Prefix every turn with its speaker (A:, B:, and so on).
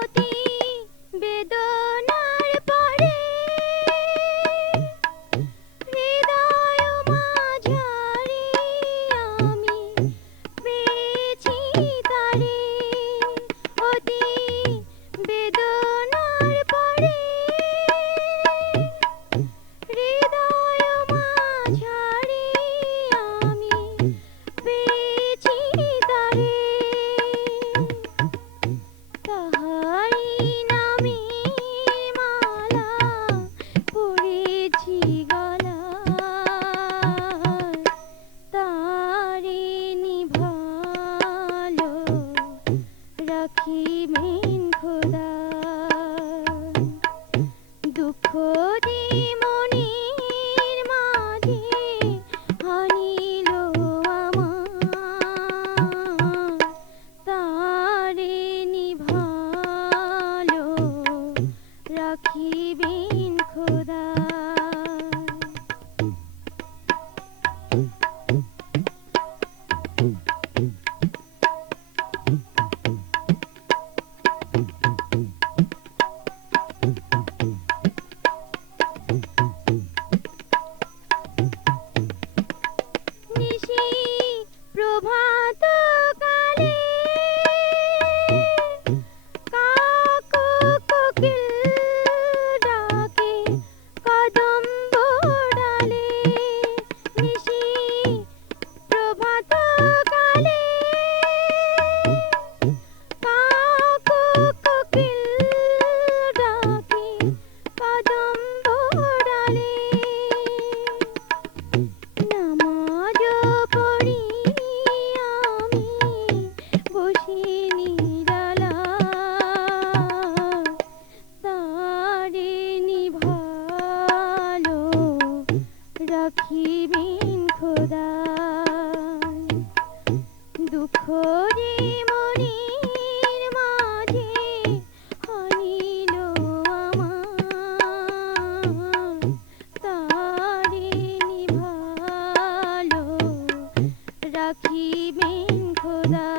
A: Tutti. দিবেন খোদা দুঃখ দি মনির মাঝে হানিল আমার তারে নিভালো রাখিবেন খোদা Boom. বিন খোদা দুঃখ রে মনির মাঝে হনিল আমার তারে নিভালো রাখিবেন খোদা